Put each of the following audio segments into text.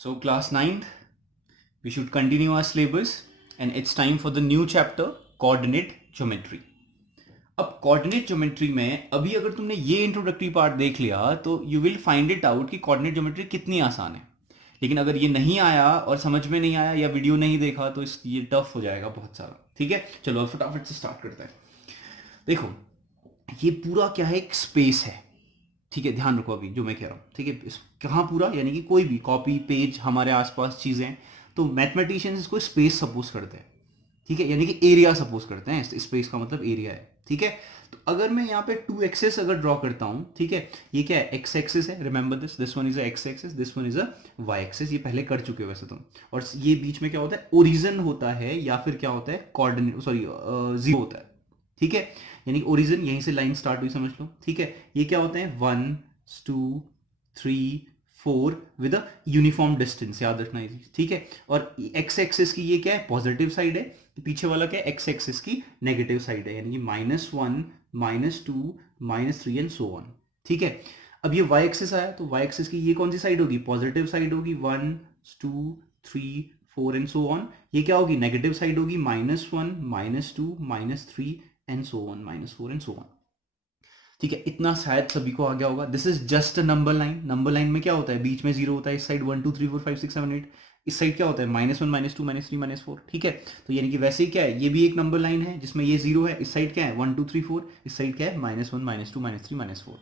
So class 9th, we should continue our syllabus and it's time for the new chapter coordinate geometry. अब coordinate geometry में अभी अगर तुमने ये introductory part देख लिया तो you will find it out कि कोऑर्डिनेट ज्योमेट्री कितनी आसान है. लेकिन अगर ये नहीं आया और समझ में नहीं आया या वीडियो नहीं देखा तो ये टफ हो जाएगा बहुत सारा. ठीक है, चलो फटाफट से स्टार्ट करते हैं. देखो ये पूरा क्या है, एक स्पेस है. ठीक है, ध्यान रखो अभी जो मैं कह रहा हूँ. ठीक है, कहाँ पूरा, यानी कि कोई भी कॉपी पेज हमारे आसपास चीजें, तो मैथमेटिशियंस इसको स्पेस सपोज करते हैं. ठीक है, यानी कि एरिया सपोज करते हैं. स्पेस का मतलब एरिया है. ठीक है, तो अगर मैं यहाँ पे टू एक्सेस अगर ड्रॉ करता हूँ, ठीक है, ये क्या है, एक्स एक्सिस है. Remember this one is a x axis, this one is a y axis. ये पहले कर चुके हो वैसे तुम. और ये बीच में क्या होता है, ओरिजिन होता है या फिर क्या होता है, कोऑर्डिनेट सॉरी जीरो होता है. ठीक है, यानी ओरिजिन यहीं से लाइन स्टार्ट हुई समझ लो. ठीक है, ये क्या होते हैं, 1 2 3 4 विद अ यूनिफॉर्म डिस्टेंस, याद रखना ये. ठीक है, और एक्स एक्सिस की ये क्या है, पॉजिटिव साइड है. पीछे वाला क्या है, एक्स एक्सिस की नेगेटिव साइड है, यानी कि -1 -2 -3 एंड सो ऑन. ठीक है, अब ये वाई एक्सिस आया तो वाई एक्सिस की ये कौन सी साइड होगी, पॉजिटिव साइड होगी, 1 2 3 4 एंड सो ऑन. ये क्या होगी, नेगेटिव साइड होगी, -1 -2 -3 and so on, -4 and so on. ठीक है, इतना शायद सभी को आ गया होगा. This is just a number line. Number line में क्या होता है, बीच में जीरो होता है. इस साइड 1 2 3 4 5 6 7 8. इस साइड क्या होता है, -1 -2 -3 -4. ठीक है, तो यानी कि वैसे ही क्या है, ये भी एक नंबर लाइन है जिसमें ये जीरो है. इस साइड क्या है, 1 2 3 4. इस साइड क्या है, -1 -2 -3 -4.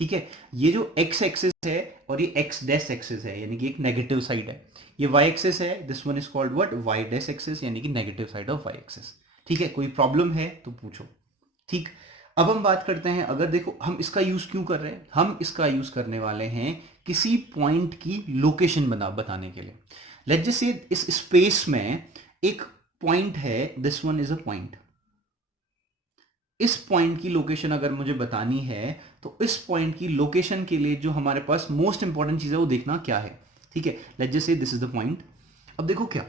ठीक है, ये जो एक्स एक्सिस है और ये एक्स डैश एक्सिस है, यानी कि एक नेगेटिव साइड है. ये वाई एक्सिस है, this one is called what, y dash axis, यानी कि negative side of y axis. ठीक है, कोई प्रॉब्लम है तो पूछो. ठीक, अब हम बात करते हैं. अगर देखो हम इसका यूज क्यों कर रहे हैं, हम इसका यूज करने वाले हैं किसी पॉइंट की लोकेशन बताने के लिए. लेट्स जस्ट से इस स्पेस में एक पॉइंट है, this one is a point. इस पॉइंट की लोकेशन अगर मुझे बतानी है तो इस पॉइंट की लोकेशन के लिए जो हमारे पास मोस्ट इंपॉर्टेंट चीज है वो देखना क्या है. ठीक है, let's just say this is the point. अब देखो क्या,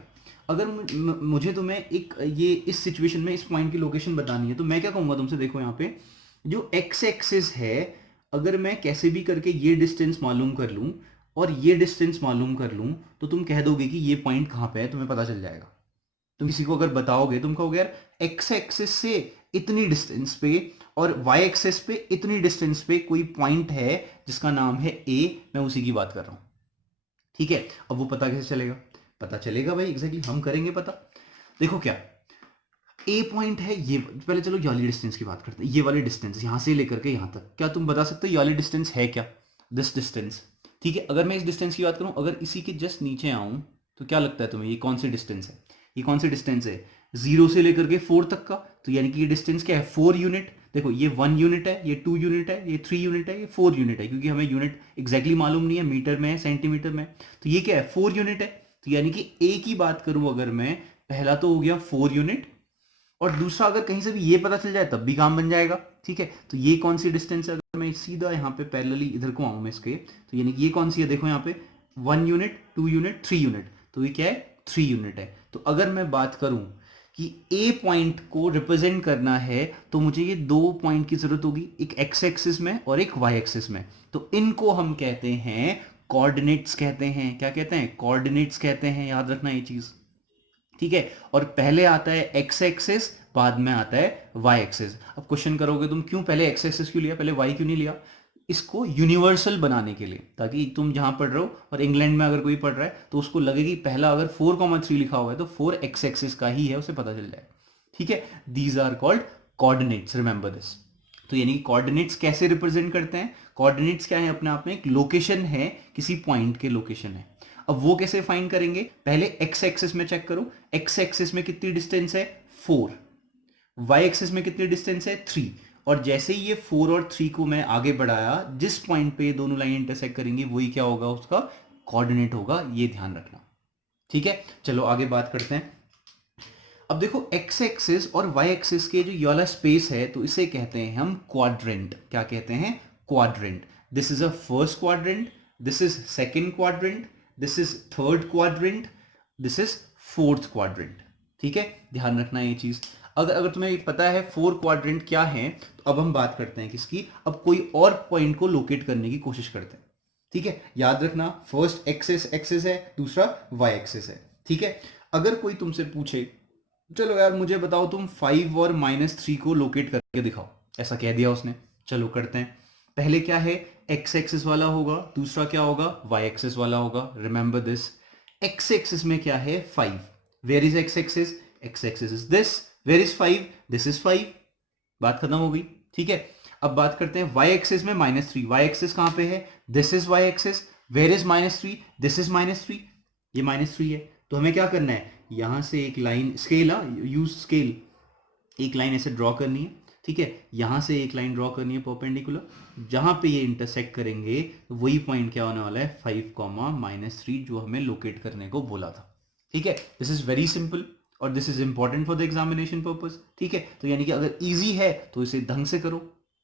अगर मुझे तुम्हें एक ये इस सिचुएशन में इस पॉइंट की लोकेशन बतानी है तो मैं क्या कहूंगा तुमसे, देखो यहाँ पे जो एक्स एक्सिस है, अगर मैं कैसे भी करके ये डिस्टेंस मालूम कर लूं और ये डिस्टेंस मालूम कर लूं तो तुम कह दोगे कि ये पॉइंट कहाँ पे है, तुम्हें पता चल जाएगा. तुम किसी को अगर बताओगे, तुम कहोगे यार एक्स एक्सिस से इतनी डिस्टेंस पे और वाई एक्सिस पे इतनी डिस्टेंस पे कोई पॉइंट है जिसका नाम है ए, मैं उसी की बात कर रहा हूं. ठीक है, अब वो पता कैसे चलेगा, पता चलेगा भाई एग्जैक्टली हम करेंगे पता. देखो क्या, ए पॉइंट है ये, पहले चलो ये वाली डिस्टेंस की बात करते हैं. ये वाली डिस्टेंस यहां से लेकर के यहां तक, क्या तुम बता सकते हो ये वाली डिस्टेंस है क्या, दिस डिस्टेंस. ठीक है, अगर मैं इस डिस्टेंस की बात करूं, अगर इसी के जस्ट नीचे आऊं तो क्या लगता है तुम्हें, ये कौन सी डिस्टेंस है, ये कौन सी डिस्टेंस है, 0 से लेकर के 4 तक का. तो यानी कि ये डिस्टेंस क्या है, 4 यूनिट. देखो ये 1 यूनिट है, ये 2 यूनिट है, ये 3 यूनिट है, ये 4 यूनिट है, क्योंकि हमें यूनिट एग्जैक्टली मालूम नहीं है, मीटर में है सेंटीमीटर में. तो ये क्या है, 4 यूनिट है. तो यानी कि ए की बात करूं अगर मैं, पहला तो हो गया 4 यूनिट, और दूसरा अगर कहीं से भी ये पता चल जाए तब भी काम बन जाएगा. ठीक है, तो ये कौन सी डिस्टेंस है, अगर मैं सीधा यहाँ पे पैरेलली इधर को आऊं मैं इसके, तो यानी कि ये कौन सी है, देखो यहाँ पे 1 यूनिट 2 यूनिट 3 यूनिट, तो ये क्या है, 3 यूनिट है. तो अगर मैं बात करूं कि ए पॉइंट को रिप्रेजेंट करना है तो मुझे ये दो पॉइंट की जरूरत होगी, एक एक्स एक्सिस में और एक वाई एक्सिस में. तो इनको हम कहते हैं कोऑर्डिनेट्स कहते हैं. क्या कहते हैं, कोऑर्डिनेट्स कहते हैं, याद रखना ये चीज. ठीक है, और पहले आता है एक्स एक्सिस, बाद में आता है वाई एक्सिस. अब क्वेश्चन करोगे तुम क्यों पहले एक्स एक्सिस क्यों लिया, पहले वाई क्यों नहीं लिया, इसको यूनिवर्सल बनाने के लिए, ताकि तुम जहां पढ़ रहे हो और इंग्लैंड में अगर कोई पढ़ रहा है तो उसको लगे कि पहला अगर 4,3 लिखा हुआ है तो 4 एक्स एक्सिस का ही है, उसे पता चल जाए. ठीक है, these are called coordinates, remember this. तो यानी कि कोऑर्डिनेट्स कैसे रिप्रेजेंट करते हैं, कोऑर्डिनेट्स क्या है, अपने आप में एक लोकेशन है, किसी पॉइंट के लोकेशन है. अब वो कैसे फाइंड करेंगे, पहले एक्स एक्सिस में चेक करो, एक्स एक्सिस में कितनी डिस्टेंस है, 4. वाई एक्सिस में कितनी डिस्टेंस है, 3. और जैसे ही ये 4 और 3 को मैं आगे बढ़ाया, जिस पॉइंट पे ये दोनों लाइन इंटरसेक्ट करेंगी वही क्या होगा, उसका कोऑर्डिनेट होगा, ये ध्यान रखना. ठीक है, चलो आगे बात करते हैं. अब देखो एक्स एक्सिस और वाई एक्सिस के जो ये वाला स्पेस है तो इसे कहते हैं हम क्वाड्रेंट. क्या कहते हैं, quadrant. This is a first quadrant, this is second quadrant, this is third quadrant, this is fourth quadrant. ठीक है, ध्यान रखना ये चीज. अगर अगर तुम्हें पता है 4 क्वाड्रेंट क्या है, तो अब हम बात करते हैं किसकी, अब कोई और पॉइंट को लोकेट करने की कोशिश करते हैं. ठीक है, याद रखना फर्स्ट एक्सिस एक्सिस है, दूसरा वाई एक्सिस है। ठीक है, अगर कोई तुमसे पूछे चलो यार मुझे बताओ तुम 5 और -3 को लोकेट करके दिखाओ, ऐसा कह दिया उसने, चलो करते हैं। पहले क्या है, एक्स एक्सिस वाला होगा, दूसरा क्या होगा, वाई एक्सिस वाला होगा। रिमेंबर दिस, एक्स एक्सिस में क्या है, 5। Where is x axis, x axis is this, where is 5, this is 5। बात खत्म हो गई। ठीक है, अब बात करते हैं वाई एक्सिस में -3, वाई एक्सिस कहां पे है, this is y axis, where is -3, this is -3, ये -3 है। तो हमें क्या करना है, यहां से एक लाइन, स्केल, यूज स्केल, एक लाइन ऐसे ड्रॉ करनी है। ठीक है, यहां से एक लाइन ड्रॉ करनी है परपेंडिकुलर, जहां पे ये इंटरसेक्ट करेंगे तो वही पॉइंट क्या होने वाला है, 5, -3 जो हमें लोकेट करने को बोला था। ठीक है, दिस इज वेरी सिंपल और this is important for the examination purpose. ठीक है, तो यानी कि अगर इजी है तो इसे ढंग से करो।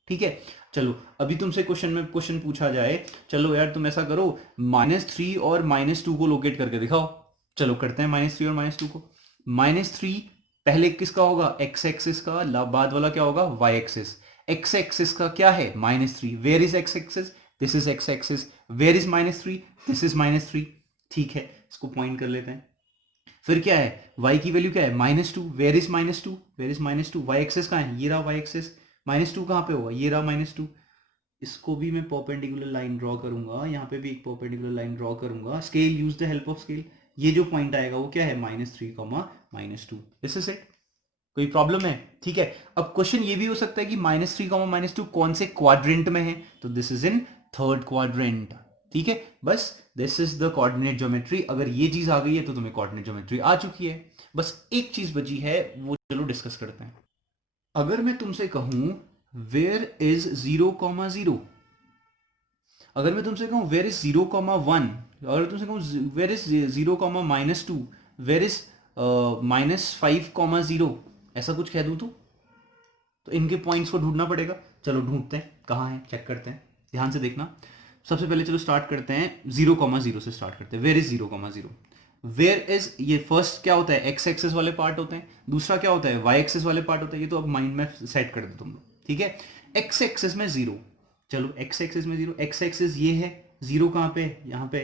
ठीक है, चलो अभी तुमसे क्वेश्चन पूछा जाए, चलो यार तुम ऐसा करो, -3 और -2 को लोकेट करके दिखाओ। चलो करते हैं -3 और -2 को। -3 पहले किसका होगा, एक्स एक्सिस का, बाद वाला क्या होगा, वाई एक्सिस। एक्स एक्सिस का क्या है, -3, where is x axis, this is x axis, where is -3, this is -3। ठीक है, इसको पॉइंट कर लेते हैं। फिर क्या है, y की वैल्यू क्या है, -2, where is -2, where is -2, y axis कहाँ है, ये रहा वाई एक्सिस, -2 कहाँ पे होगा, ये रहा -2। इसको भी मैं परपेंडिकुलर लाइन ड्रॉ करूंगा, यहाँ पे भी एक परपेंडिकुलर लाइन ड्रॉ करूंगा, scale, use the help of scale. ये जो पॉइंट आएगा वो क्या है, -3, -2, दिस इज इट। कोई प्रॉब्लम है, ठीक है। अब क्वेश्चन ये भी हो सकता है कि -3, -2 कौन से क्वाड्रेंट में है, तो this is in third quadrant. ठीक है, बस this is the coordinate geometry. अगर ये चीज आ गई है तो तुम्हें कोऑर्डिनेट ज्योमेट्री आ चुकी है। बस एक चीज बची है, वो चलो डिस्कस करते हैं। अगर मैं तुमसे कहूं वेयर इज 0, 0, अगर मैं तुमसे कहूं वेयर इज 0, 1, अगर तुमसे कहूं वेयर इज 0, -2, वेयर इज -5, 0, ऐसा कुछ कह दूं तो इनके पॉइंट्स को ढूंढना पड़ेगा। चलो ढूंढते हैं, कहाँ है चेक करते हैं, ध्यान से देखना। सबसे पहले चलो स्टार्ट करते हैं 0, 0 से स्टार्ट करते हैं। वेयर इज 0, 0, वेयर इज, ये फर्स्ट क्या होता है, एक्स एक्सिस वाले पार्ट होते हैं, दूसरा क्या होता है, वाई एक्सिस वाले पार्ट होते हैं। ये तो अब माइंड में सेट कर दो तुम लोग। ठीक है, एक्स एक्सिस में 0, चलो एक्स एक्सिस में 0, एक्स एक्सिस ये है, 0 कहाँ पे, यहाँ पे।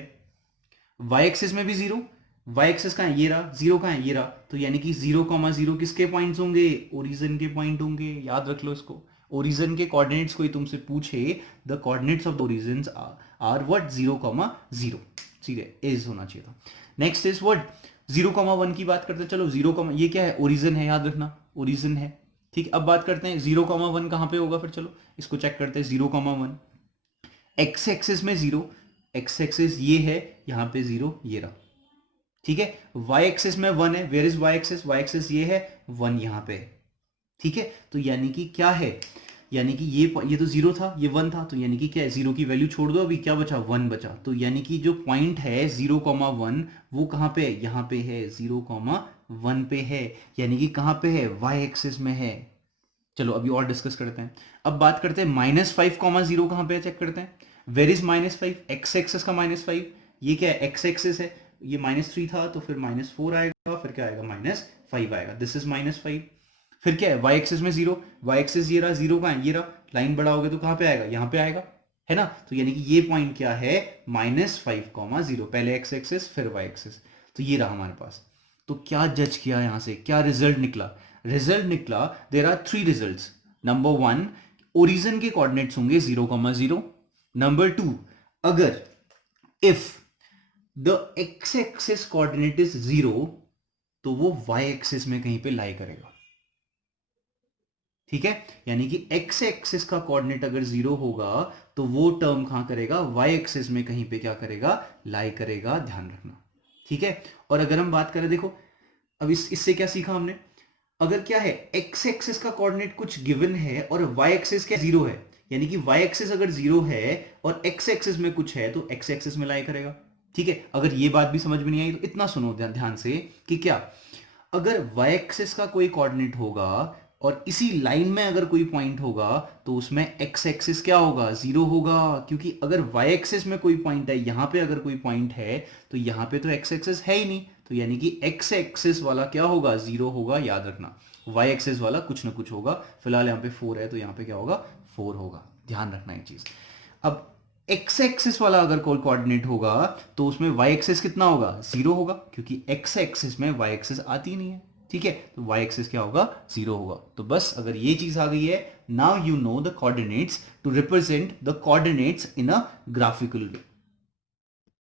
वाई एक्सिस में भी 0, वाई एक्सिस कहाँ है, ये रहा, 0 कहाँ है, ये रहा। तो यानी कि 0, 0 किसके पॉइंट्स होंगे, ओरिजिन के पॉइंट होंगे। याद रख लो इसको, ओरिजिन के कोऑर्डिनेट्स कोई तुमसे पूछे, the coordinates of the origins are what, 0, 0, सीधे इज होना चाहिए था। नेक्स्ट इज व्हाट, 0, 1 की बात करते हैं। चलो 0, ये क्या है, ओरिजिन है, याद रखना ओरिजिन है। ठीक, अब बात करते हैं 0, 1 कहाँ पे होगा, फिर चलो इसको चेक करते हैं। 0, 1 एक्स एक्सिस में 0, एक्स एक्सिस ये है, यहाँ पे 0 ये रहा। ठीक है, वाई एक्सिस में 1 है, where is y axis, y axis ये है, 1 यहाँ पे है। ठीक है, तो यानी कि क्या है, यानी कि ये तो 0 था, ये 1 था, तो यानी कि क्या है, 0 की वैल्यू छोड़ दो, अभी क्या बचा, 1 बचा। तो यानी कि जो पॉइंट है 0, 1 वो कहाँ पे है, यहाँ पे है, 0, 1 पे है, यानी कि कहाँ पे है, वाई एक्सिस में है। चलो अभी और डिस्कस करते हैं। अब बात करते हैं -5, 0 कहाँ पे है, चेक करते हैं। वेर इज -5, एक्स एक्सिस का -5, ये क्या है, एक्स एक्सिस है, ये -3 था, तो फिर -4 आएगा, फिर क्या आएगा, -5 आएगा, दिस इज -5। फिर क्या है, वाई एक्सिस में 0, वाई एक्सिस ये रहा, 0 कहाँ है, ये रहा, लाइन बढ़ाओगे तो कहाँ पे आएगा, यहाँ पे आएगा, है ना। तो यानी कि ये पॉइंट क्या है, -5, 0, पहले एक्स एक्सिस फिर वाई एक्सिस, तो ये रहा हमारे पास। तो क्या जज किया यहां से, क्या रिजल्ट निकला, रिजल्ट निकला, there are 3 results. Number 1, origin के कोऑर्डिनेट्स होंगे 0, 0। नंबर 2, अगर if the x axis coordinate is 0 तो वो वाई एक्सिस में कहीं पे लाई करेगा। ठीक है, यानी कि एक्स एक्सिस का कोऑर्डिनेट अगर 0 होगा तो वो टर्म कहां करेगा, वाई एक्सिस में कहीं पे क्या करेगा, लाई करेगा, ध्यान रखना। ठीक है, और अगर हम बात करें, देखो अब इससे क्या सीखा हमने, अगर क्या है, एक्स एक्सिस का कोऑर्डिनेट कुछ गिवन है और वाई एक्सिस क्या 0 है, यानी कि वाई एक्सिस अगर 0 है और एक्स एक्सिस में कुछ है तो एक्स एक्सिस में लाई करेगा। ठीक है, अगर ये बात भी समझ में नहीं आई तो इतना सुनो ध्यान से कि क्या, अगर वाई एक्सिस का कोई कोऑर्डिनेट होगा और इसी लाइन में अगर कोई पॉइंट होगा तो उसमें एक्स एक्सिस क्या होगा, 0 होगा, क्योंकि अगर वाई एक्सिस में कोई पॉइंट है, यहां पे अगर कोई पॉइंट है तो यहां पे तो एक्स एक्सिस है ही नहीं, तो यानी कि एक्स एक्सिस वाला क्या होगा, 0 होगा, याद रखना। वाई एक्सिस वाला कुछ ना कुछ होगा, फिलहाल यहाँ पे 4 है तो यहाँ पे क्या होगा, 4 होगा, ध्यान रखना ये चीज। अब एक्स एक्सिस वाला अगर कोई कोऑर्डिनेट होगा तो उसमें वाई एक्सिस कितना होगा, 0 होगा, क्योंकि एक्स एक्सिस में वाई एक्सिस आती नहीं है। ठीक है, तो वाई एक्सिस क्या होगा, 0 होगा। तो बस अगर ये चीज आ गई है, now you know the coordinates to represent the coordinates in a graphical way.